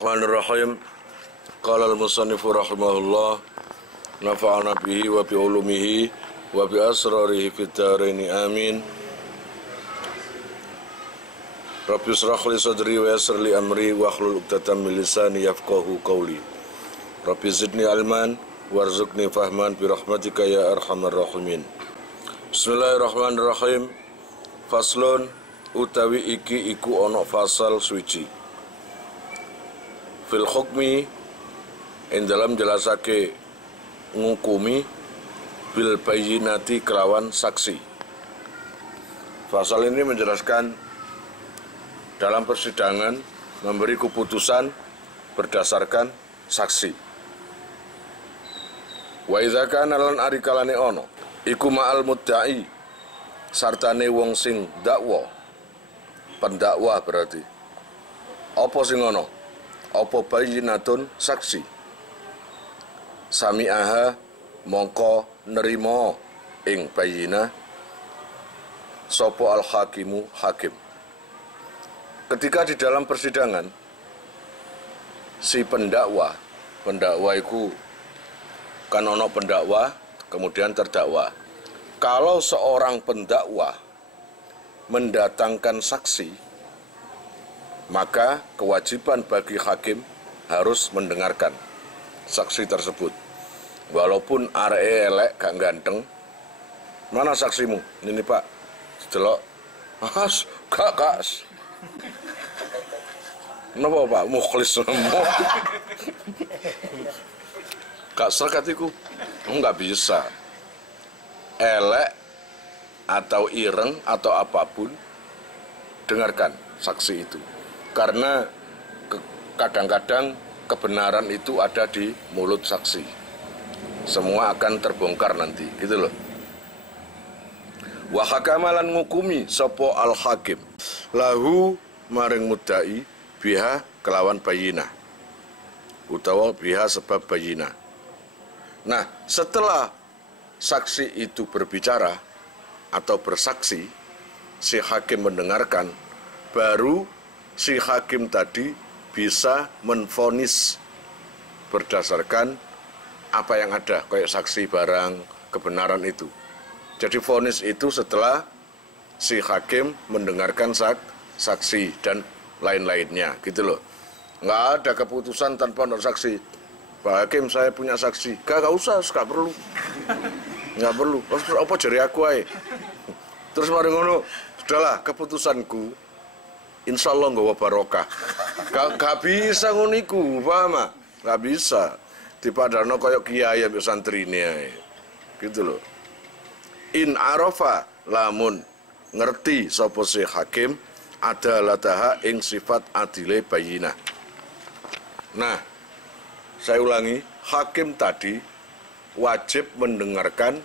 Bismillahirrahmanirrahim. Qala al-musannifu rahimahullah, nafa'ana bihi wa bi ulumihi wa bi asrarihi fid dharaini amin. Rabbi shrah li sadri wa yassir li amri wa hlul 'uqdatam min lisani yafqahu qawli. Rabbi zidni ilman warzuqni fahman bi rahmatika ya arhamar rahimin. Bismillahirrahmanirrahim. Faslun utawi iki iku ana fasal suci. Fil hukmi ing dalam jelasake ngukumi bil bayyinati kelawan saksi. Pasal ini menjelaskan dalam persidangan memberi keputusan berdasarkan saksi. Wa idza kana lan ari kalane ono iku ma'al mudda'i sartane wong sing dakwa, pendakwa berarti. Apa sing ono? Apa bayyinatun saksi sami'aha mongko nerima ing bayyinah sapa al-hakimu hakim. Ketika di dalam persidangan si pendakwa iku kan ono pendakwa kemudian terdakwa. Kalau seorang pendakwa mendatangkan saksi, maka kewajiban bagi hakim harus mendengarkan saksi tersebut. Walaupun areke elek gak ganteng, mana saksimu? Ini Pak, delok. Mas, gak. Kenapa Pak? Mukhlis semua. Gak sekat iku. Enggak bisa. Elek atau ireng atau apapun, dengarkan saksi itu. Karena kadang-kadang kebenaran itu ada di mulut saksi. Semua akan terbongkar nanti, gitu loh. Wa hakamalan ngukumi sapa al-hakim lahu maring mudda'i biha kelawan bayyinah utawa biha sebab bayyinah. Nah, setelah saksi itu berbicara atau bersaksi, si hakim mendengarkan, baru si hakim tadi bisa menvonis berdasarkan apa yang ada, kayak saksi barang kebenaran itu. Jadi vonis itu setelah si hakim mendengarkan saksi dan lain-lainnya, gitu loh. Nggak ada keputusan tanpa ada saksi. Pak Hakim, saya punya saksi. Gak usah, gak perlu. Nggak perlu. Apa jari aku aja. Terus mari ngono, sudahlah keputusanku, insya Allah nggak barokah. Gak bisa nguniku, paham? Gak bisa. Dipadano koyok kiai ambek santrine ae. Gitu loh. In arafa lamun ngerti sapa si hakim adalataha ing sifat adile bayyinah. Nah, saya ulangi, hakim tadi wajib mendengarkan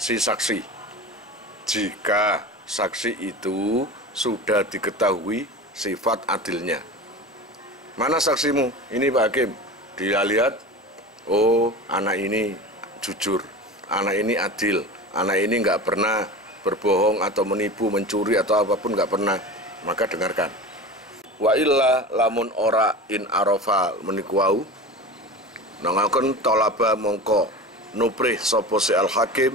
si saksi. Jika saksi itu sudah diketahui sifat adilnya. Mana saksimu? Ini Pak Hakim. Dia lihat, oh anak ini jujur, anak ini adil, anak ini nggak pernah berbohong atau menipu, mencuri atau apapun nggak pernah. Maka dengarkan. Wa illa lamun ora in arafa menikuau, nangaken tolaba mongko nuprih sopo si al-hakim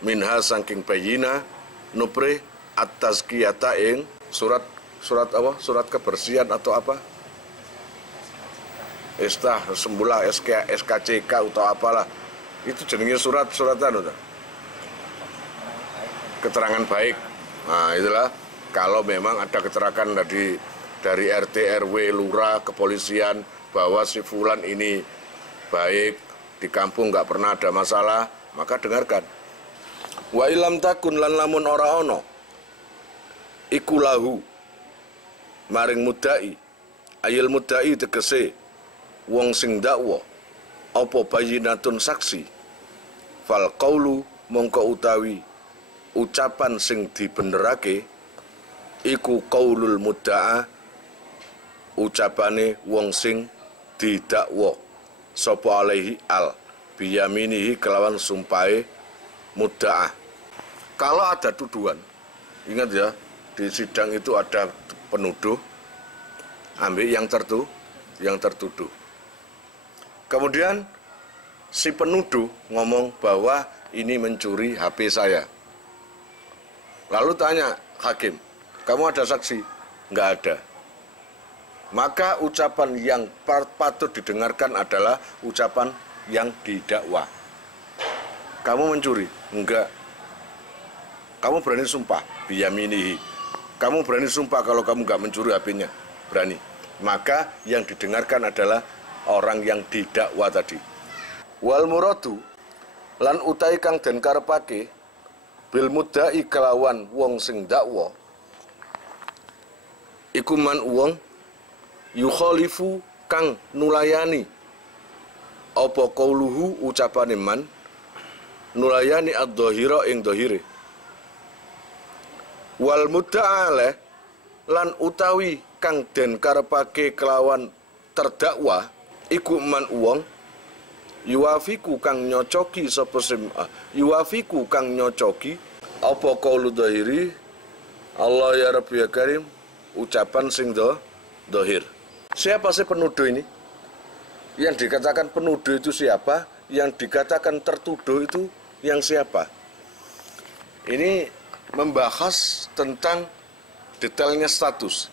minha saking bayina nuprih at-tazkiyata ing surat apa? Surat kebersihan atau apa? Istah sembulah SKCK atau apalah. Itu jenenge surat-suratan udah. Keterangan baik. Nah, itulah kalau memang ada keterangan dari RT, RW, lurah, kepolisian bahwa si fulan ini baik, di kampung nggak pernah ada masalah, maka dengarkan. Wa ilam takun lan lamun ora ono iku lahu maring mudda'i ayil mudda'i tegese wong sing dakwa apa bayyinatun saksi fal qaulu mongko utawi ucapan sing dibenerake iku qaulul mudda'a ucapane wong sing didakwa sapa alaihi al biyaminihi kelawan sumpahe mudda'ah. Kalau ada tuduhan, ingat ya, di sidang itu ada penuduh, ambil yang yang tertuduh. Kemudian si penuduh ngomong bahwa ini mencuri HP saya. Lalu tanya hakim, kamu ada saksi? Nggak ada. Maka ucapan yang patut didengarkan adalah ucapan yang didakwa. Kamu mencuri? Enggak. Kamu berani sumpah? Biyaminihi. Kamu berani sumpah kalau kamu nggak mencuri HP-nya? Berani. Maka yang didengarkan adalah orang yang didakwa tadi. Wal muradu lan utai kang den karepake bil mudda'i kelawan wong sing dakwa iku man wong yukhalifu kang nulayani apa qauluhu ucapane man nulayani ad-dhahira ing dhahire wal mudda'ale lan utawi kang den karepake kelawan terdakwa iku man wong yuwafiku kang nyocoki sapa yuwafiku kang nyocoki apa qaulu dhahiri Allah ya Rabbi ya Karim ucapan sing dhahir. Siapa sih penuduh ini? Yang dikatakan penuduh itu siapa? Yang dikatakan tertuduh itu yang siapa? Ini membahas tentang detailnya status.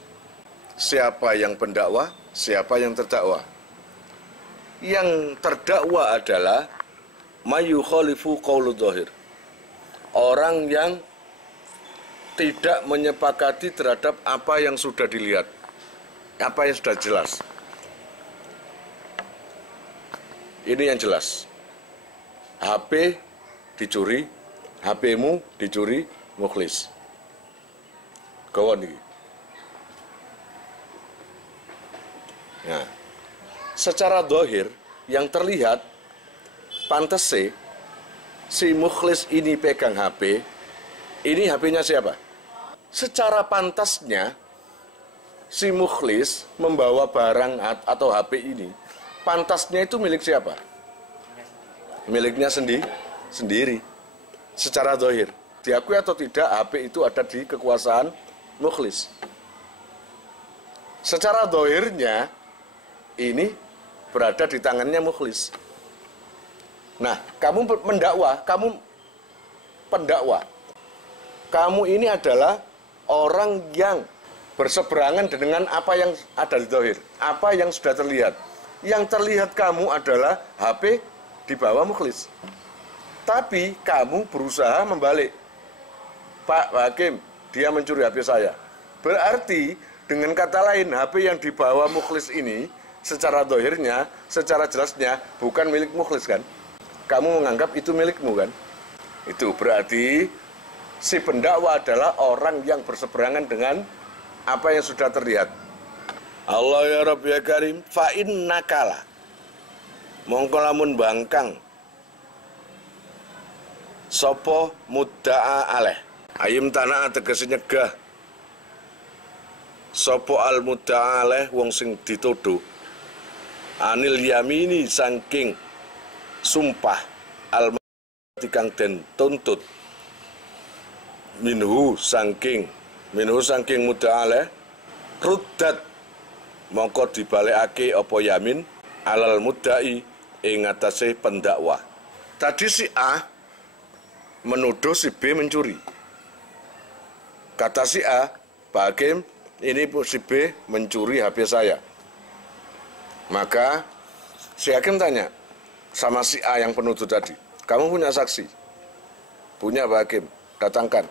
Siapa yang pendakwa, siapa yang terdakwa. Yang terdakwa adalah mayu khalifu qaulu dhahir. Orang yang tidak menyepakati terhadap apa yang sudah dilihat, apa yang sudah jelas. Ini yang jelas. HP dicuri, HP-mu dicuri Mukhlis. Kawan ini. Nah, secara dhahir yang terlihat pantese si Mukhlis ini pegang HP, ini HP-nya siapa? Secara pantasnya si Mukhlis membawa barang atau HP ini, pantasnya itu milik siapa? Miliknya sendiri. Secara dhahir, diakui atau tidak HP itu ada di kekuasaan Mukhlis. Secara dhahirnya ini berada di tangannya Mukhlis. Nah, kamu mendakwa, kamu pendakwa. Kamu ini adalah orang yang berseberangan dengan apa yang ada di dhahir, apa yang sudah terlihat. Yang terlihat kamu adalah HP di bawah Mukhlis. Tapi kamu berusaha membalik. Pak Hakim, dia mencuri HP saya. Berarti dengan kata lain HP yang dibawa Mukhlis ini secara dhahirnya, secara jelasnya bukan milik Mukhlis kan? Kamu menganggap itu milikmu kan? Itu berarti si pendakwa adalah orang yang berseberangan dengan apa yang sudah terlihat. Allah ya Rabbi ya Karim fa innakala mongko lamun bangkang sapa mudda'a aleh ayim tanah tegese nyegah sapa al mudda'a aleh wong sing dituduh anil yamini saking sumpah al kang den tuntut minhu saking mudda'a ruddat mongko dibalekake apa yamin alal mudda'i ing atase pendakwa. Tadi si A menuduh si B mencuri. Kata si A, Pak Hakim, ini si B mencuri HP saya. Maka si Hakim tanya sama si A yang penuduh tadi, kamu punya saksi? Punya Pak Hakim, datangkan.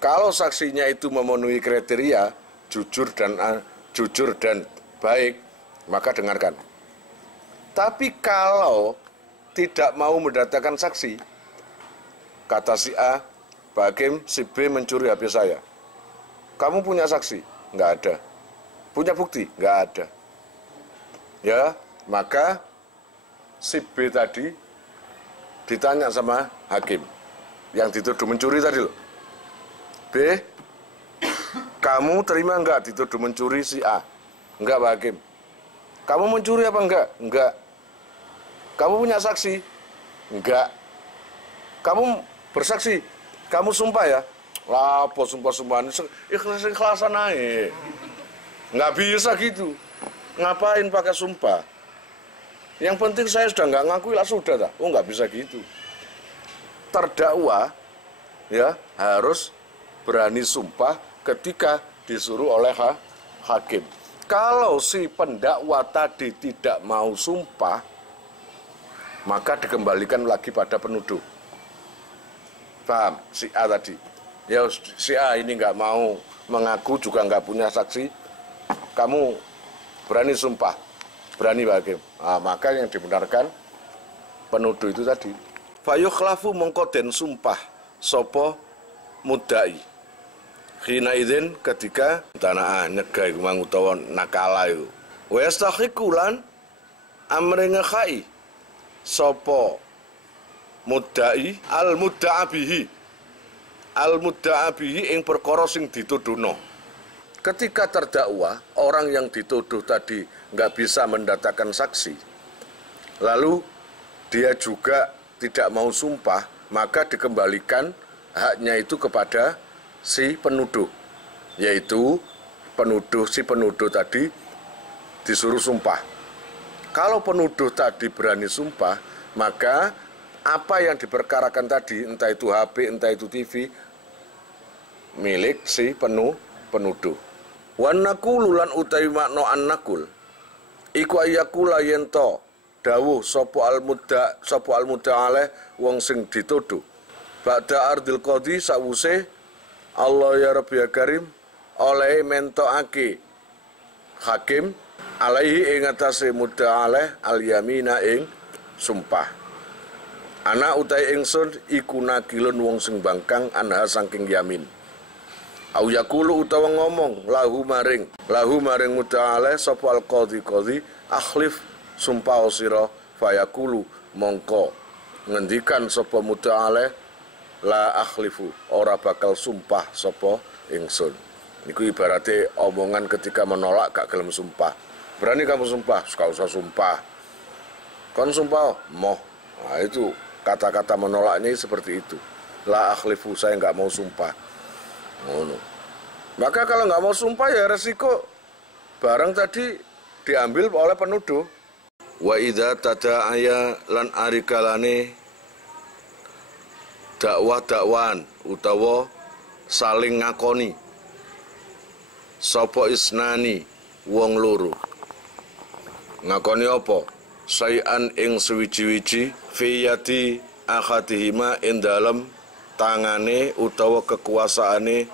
Kalau saksinya itu memenuhi kriteria jujur dan baik, maka dengarkan. Tapi kalau tidak mau mendatangkan saksi, kata si A, Pak Hakim, si B mencuri HP saya. Kamu punya saksi? Nggak ada. Punya bukti? Nggak ada. Ya, maka si B tadi ditanya sama hakim yang dituduh mencuri tadi loh. B, kamu terima enggak dituduh mencuri si A? Enggak, Pak Hakim. Kamu mencuri apa enggak? Enggak. Kamu punya saksi? Enggak. Kamu bersaksi? Kamu sumpah ya? Lah, apa sumpah-sumpahan? Ikhlas-ikhlasan aja. Enggak bisa gitu. Ngapain pakai sumpah? Yang penting saya sudah nggak ngakui lah sudah tak? Oh nggak bisa gitu. Terdakwa ya harus berani sumpah ketika disuruh oleh hakim. Kalau si pendakwa tadi tidak mau sumpah, maka dikembalikan lagi pada penuduh. Paham? Si A tadi. Ya si A ini nggak mau mengaku juga nggak punya saksi. Kamu berani sumpah, berani Pak Hakim. Nah, maka yang dibenarkan penuduh itu tadi. Fayukhlafu mongko den sumpah sopo mudai. Hina idin ketika tanah nyegah iku mang utawa nakala iku. Wa yastahiqulan amre ngekhai sopo mudai al mudda'abihi. Al mudda'abihi ing perkara sing dituduhno. Ketika terdakwa, orang yang dituduh tadi nggak bisa mendatangkan saksi, lalu dia juga tidak mau sumpah, maka dikembalikan haknya itu kepada si penuduh, yaitu si penuduh tadi disuruh sumpah. Kalau penuduh tadi berani sumpah, maka apa yang diperkarakan tadi, entah itu HP, entah itu TV, milik si penuduh. Wan nakulu lan utawi makna an-nakul iku ayakula yento dawuh sapa al-mudda aleh wong sing dituduh ba'da ardil qadhi sawuse Allah ya Rabbi ya Karim oleh mentokake hakim alaihi ing atase mudda aleh al-yamina ing sumpah. Ana utahe ingsun iku nakilun wong sing bangkang anha saking yamin. Au yakulu utawa ngomong lahu maring muta'aleh sapa al-qadhi akhlif sumpah sira fayakulu mongko ngendikan sapa muta'aleh la akhlifu ora bakal sumpah sapa ingsun. Niku ibarate omongan ketika menolak gak gelem sumpah. Berani kamu sumpah, gak usah sumpah. Kon sumpah, moh. Nah, itu kata-kata menolaknya seperti itu. La akhlifu, saya nggak mau sumpah. Maka kalau nggak mau sumpah ya resiko barang tadi diambil oleh penuduh. Wa idza tada'aya lan arikalane dakwah-dakwan utawa saling ngakoni sapa isnani wong loro. Ngakoni apa? Sayan ing suwiji-wiji fi yati akhadihima ing dalem tangane utawa kekuasaane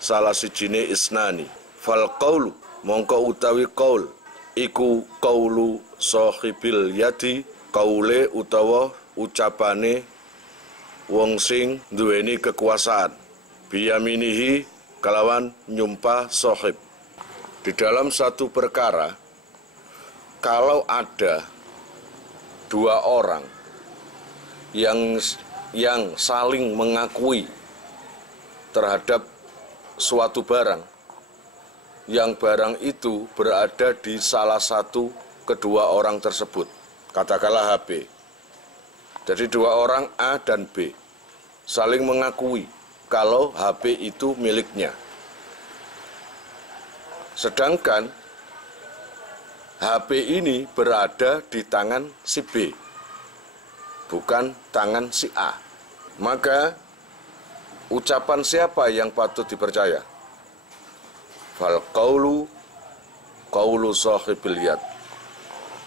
salah sijine isnani. Fal qaulu mongko utawi qaul iku qaulu sahibil yadi qaule utawa ucapane wong sing duweni kekuasaan biyaminihi kalawan nyumpah sahib. Di dalam satu perkara kalau ada dua orang yang saling mengakui terhadap suatu barang, yang barang itu berada di salah satu kedua orang tersebut, katakanlah HP. Jadi dua orang A dan B saling mengakui kalau HP itu miliknya. Sedangkan HP ini berada di tangan si B, bukan tangan si A. Maka ucapan siapa yang patut dipercaya? Fal qaulu qaulu sahibil yad.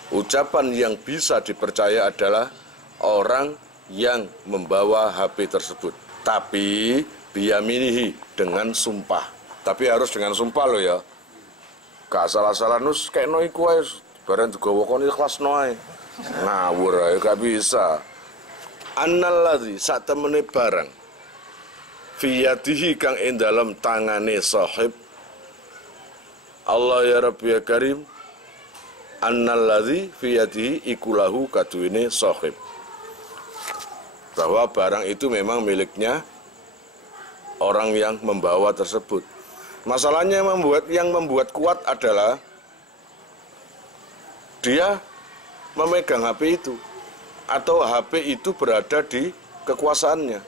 Ucapan yang bisa dipercaya adalah orang yang membawa HP tersebut. Tapi biyaminihi, dengan sumpah. Tapi harus dengan sumpah loh ya. Gak salah-salah nus kayak no iku ae bareng digawa kon ikhlas no ae. Ngawur ae gak bisa. Annalladzi sak temene barang fiyadihi kang ing dalem tangane sahib Allah ya Rabbi ya Karim annalladzi fiyadihi iku lahu kaduwene sahib, bahwa barang itu memang miliknya orang yang membawa tersebut. Masalahnya yang membuat kuat adalah dia memegang HP itu atau HP itu berada di kekuasaannya.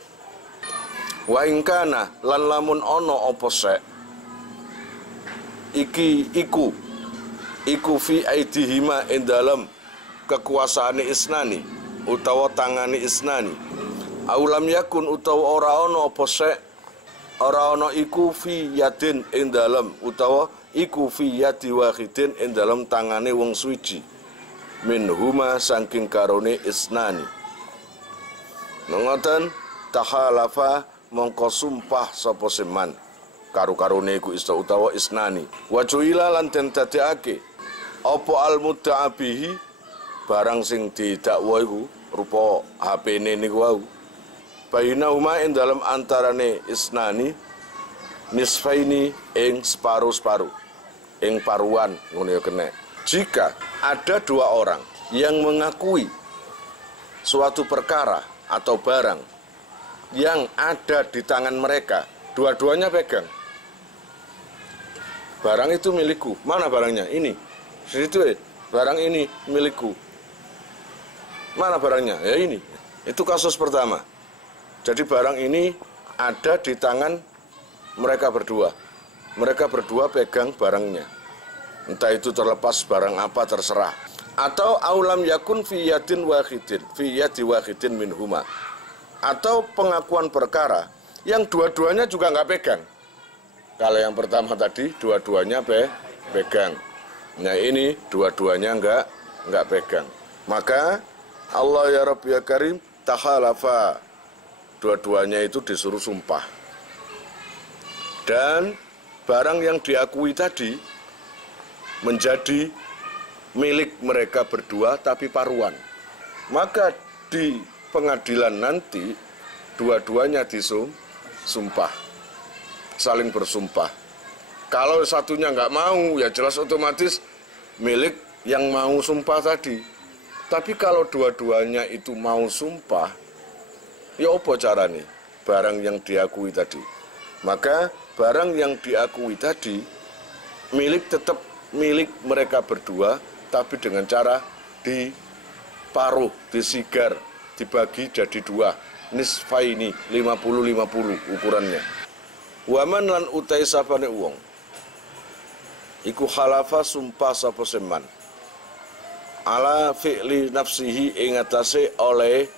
Wa ingkana lan lamun ono apa sek iku iku fi aidihima ing dalem kekuasaane isnani utawa tangane isnani aulam yakun utawa ora ana apa sek ora ana iku fi yadin ing dalem utawa iku fi yadi wahidin ing dalem tangane wong suci minhuma saking karone isnani ngoten tahalafa mongko sumpah sapa seman karu-karone iku isto utawa isnani wajuila lan den dadekake apa al mudda'abihi barang sing didakwa iku rupa HP-ne niku wau bainahuma ing dalem antarane isnani nisfaini ing separuh-separuh ing paruan ngono ya kena. Jika ada dua orang yang mengakui suatu perkara atau barang yang ada di tangan mereka, dua-duanya pegang. Barang itu milikku. Mana barangnya? Ini. Situ barang ini milikku. Mana barangnya? Ya ini. Itu kasus pertama. Jadi barang ini ada di tangan mereka berdua. Mereka berdua pegang barangnya. Entah itu terlepas barang apa terserah. Atau aulam yakun fi yadin wahidin, fi yadi wahidin minhuma. Atau pengakuan perkara yang dua-duanya juga nggak pegang. Kalau yang pertama tadi dua-duanya pegang. Nah ini dua-duanya nggak pegang. Maka Allah ya Rabbi ya Karim tahalafa. Dua-duanya itu disuruh sumpah. Dan barang yang diakui tadi menjadi milik mereka berdua tapi paruan. Maka di pengadilan nanti dua-duanya disumpah, saling bersumpah. Kalau satunya nggak mau ya jelas otomatis milik yang mau sumpah tadi. Tapi kalau dua-duanya itu mau sumpah, ya apa caranya? Barang yang diakui tadi. Maka barang yang diakui tadi milik tetap milik mereka berdua, tapi dengan cara diparuh, disigar, dibagi jadi dua, nisfaini 50-50 ukurannya. Waman lan utai sapane wong iku khalafa sumpah sapa seman ala fi'li nafsihi ing atase oleh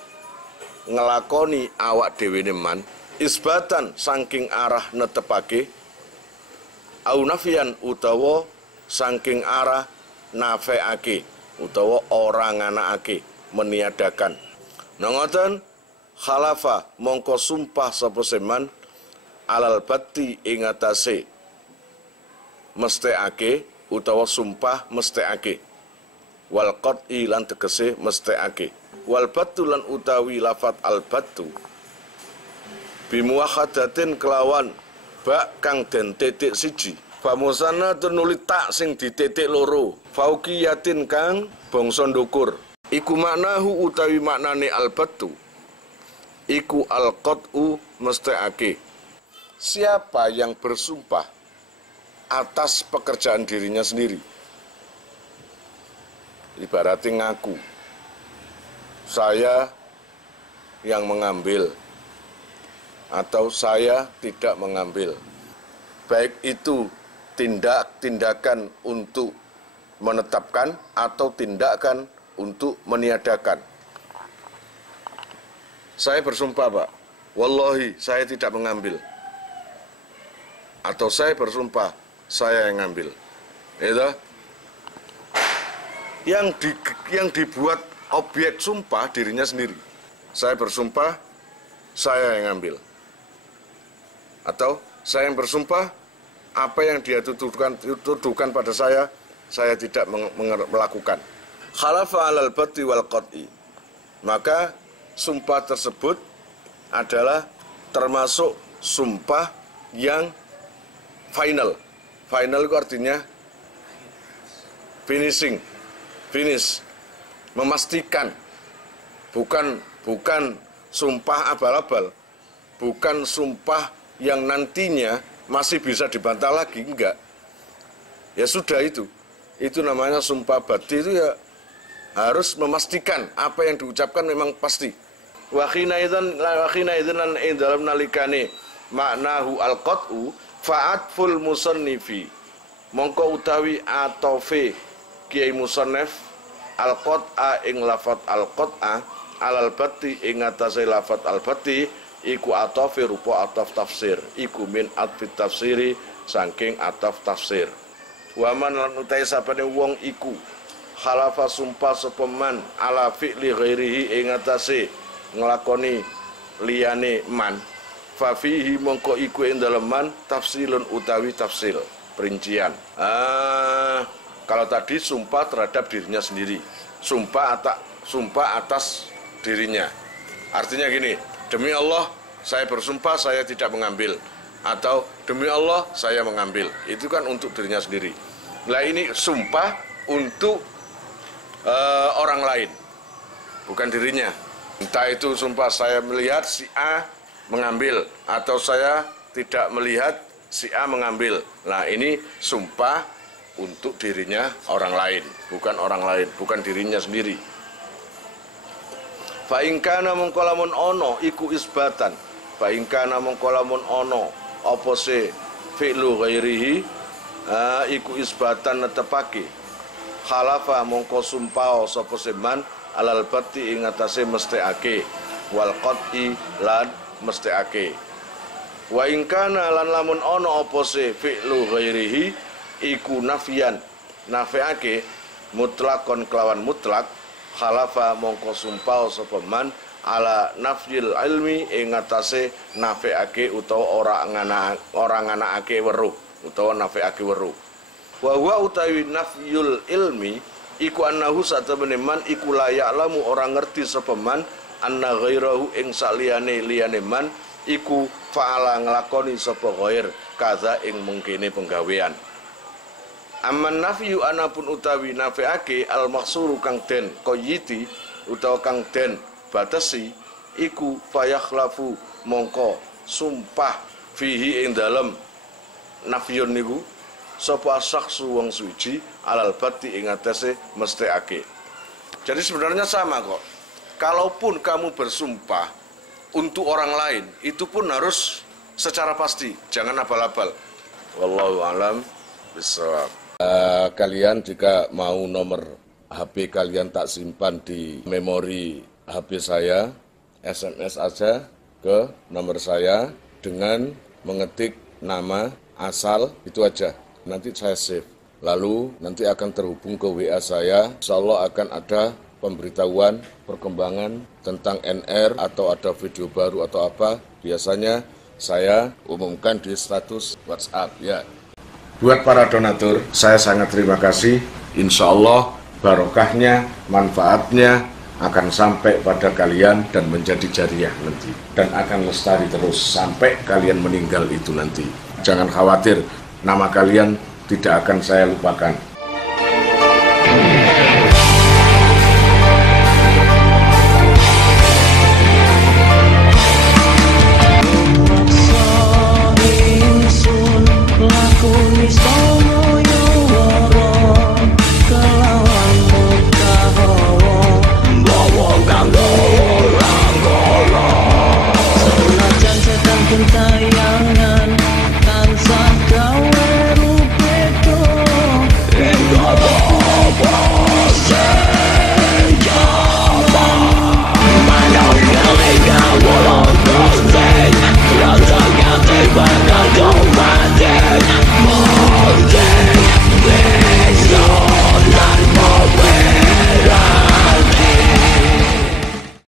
ngelakoni awak dhewe man isbatan saking arah netepake au nafian utawa saking arah nafeake utawa ora nganakake meniadakan. Ngoten khalafa mongko sumpah sapa seman alal batti ing atase mesthekake utawa sumpah mesthekake wal qat'i lan tegese mesthekake wal battu lan utawi lafat al battu bimuakhadatin kelawan bak kang den titik siji Famusana nulis tak sing dititik loro fauqiyatin kang bangsa ndukur iku maknahu utawi maknane albatu iku alqat'u mesthekake. Siapa yang bersumpah atas pekerjaan dirinya sendiri, ibaratnya ngaku saya yang mengambil atau saya tidak mengambil, baik itu tindakan untuk menetapkan atau tindakan untuk meniadakan. Saya bersumpah, Pak, wallahi saya tidak mengambil. Atau saya bersumpah saya yang ngambil. Itu yang dibuat objek sumpah dirinya sendiri. Saya bersumpah saya yang ngambil. Atau saya yang bersumpah apa yang dia tuduhkan pada saya tidak melakukan. Khalafa alal batti wal qat'i. Maka sumpah tersebut adalah termasuk sumpah yang final. Final itu artinya finish, memastikan. Bukan sumpah abal-abal, bukan sumpah yang nantinya masih bisa dibantah lagi, enggak. Ya sudah itu namanya sumpah batti. Itu ya harus memastikan apa yang diucapkan memang pasti. Wa khina idzan lan dalam nalikane maknahu al-qat'u fa'atful musannifi mongko utawi atofe Kiai Musannaf al-qat'a ing lafat al-qat'a alal batti ing atase lafat al-batti iku ataf rupa ataf tafsir, iku min atfit tafsiri saking ataf tafsir. Wa man lan utai sapane wong iku khalafa sumpah sapa man ala fi'li ghairihi ing atase nglakoni liyane man fa fihi mongko iku ing dalem man tafsilun utawi tafsil perincian. Kalau tadi sumpah terhadap dirinya sendiri, sumpah atas dirinya. Artinya gini, demi Allah saya bersumpah saya tidak mengambil, atau demi Allah saya mengambil. Itu kan untuk dirinya sendiri. Nah ini sumpah untuk orang lain, bukan dirinya. Entah itu sumpah saya melihat si A mengambil, atau saya tidak melihat si A mengambil. Nah ini sumpah untuk dirinya orang lain, bukan orang lain, bukan dirinya sendiri. Fa in kana mongko lamun ono iku isbatan, fa in kana mongko lamun ono apa se fi'lu ghairihi iku isbatan netepake khalafa mongko sumpah sapa seman alal batti ing atase mesthekake wal qat'i lan mesthekake. Wa in kana lan lamun ono apa se fi'lu ghairihi iku nafian nafeake mutlakon kelawan mutlak khalafa mongko sumpah sapa man ala nafyil ilmi ing atase nafeake utawa ora nganakake weruh utawa nafeake weruh. Wa huwa utawi nafyul ilmi iku annahu satemene man iku la ya'lamu ora ngerti sapa man anna ghairahu ing saliyane liyane man iku fa'ala nglakoni sapa ghair kaza ing mengkene penggawean. Amman nafyu anapun utawi nafeake al maksuru kang den qayyiti utawa kang den batasi iku fayakhlafu mongko sumpah fihi ing dalem nafyun niku sapa sakhsu wong suci alal batti ing atase mesthekake. Jadi sebenarnya sama kok. Kalaupun kamu bersumpah untuk orang lain itu pun harus secara pasti, jangan abal-abal. Wallahu alam bissawab. Kalian jika mau nomor HP kalian tak simpan di memori HP saya, SMS aja ke nomor saya dengan mengetik nama asal, itu aja. Nanti saya save. Lalu nanti akan terhubung ke WA saya. Insya Allah akan ada pemberitahuan perkembangan tentang NR atau ada video baru atau apa. Biasanya saya umumkan di status WhatsApp ya. Buat para donatur, saya sangat terima kasih. Insya Allah barokahnya, manfaatnya akan sampai pada kalian dan menjadi jariah nanti. Dan akan lestari terus sampai kalian meninggal itu nanti. Jangan khawatir, nama kalian tidak akan saya lupakan.